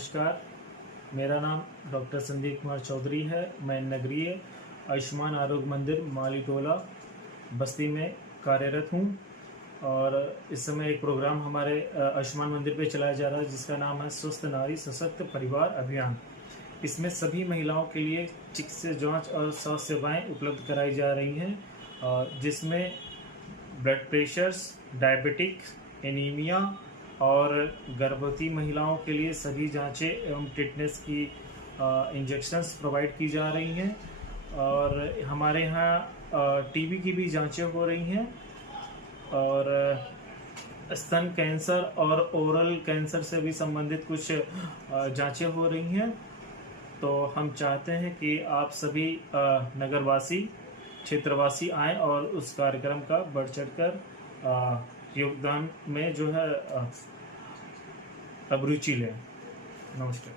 नमस्कार। मेरा नाम डॉक्टर संदीप कुमार चौधरी है। मैं नगरीय आयुष्मान आरोग्य मंदिर मालीटोला बस्ती में कार्यरत हूँ और इस समय एक प्रोग्राम हमारे आयुष्मान मंदिर पे चलाया जा रहा है जिसका नाम है स्वस्थ नारी सशक्त परिवार अभियान। इसमें सभी महिलाओं के लिए चिकित्सा जांच और स्वास्थ्य सेवाएं उपलब्ध कराई जा रही हैं, जिसमें ब्लड प्रेशर्स, डायबिटिक, एनीमिया और गर्भवती महिलाओं के लिए सभी जांचें एवं टिटनेस की इंजेक्शंस प्रोवाइड की जा रही हैं और हमारे यहाँ टीबी की भी जांचें हो रही हैं और स्तन कैंसर और ओरल कैंसर से भी संबंधित कुछ जांचें हो रही हैं। तो हम चाहते हैं कि आप सभी नगरवासी, क्षेत्रवासी आएँ और उस कार्यक्रम का बढ़ चढ़कर योगदान में जो है अभिरुचि लें। नमस्कार।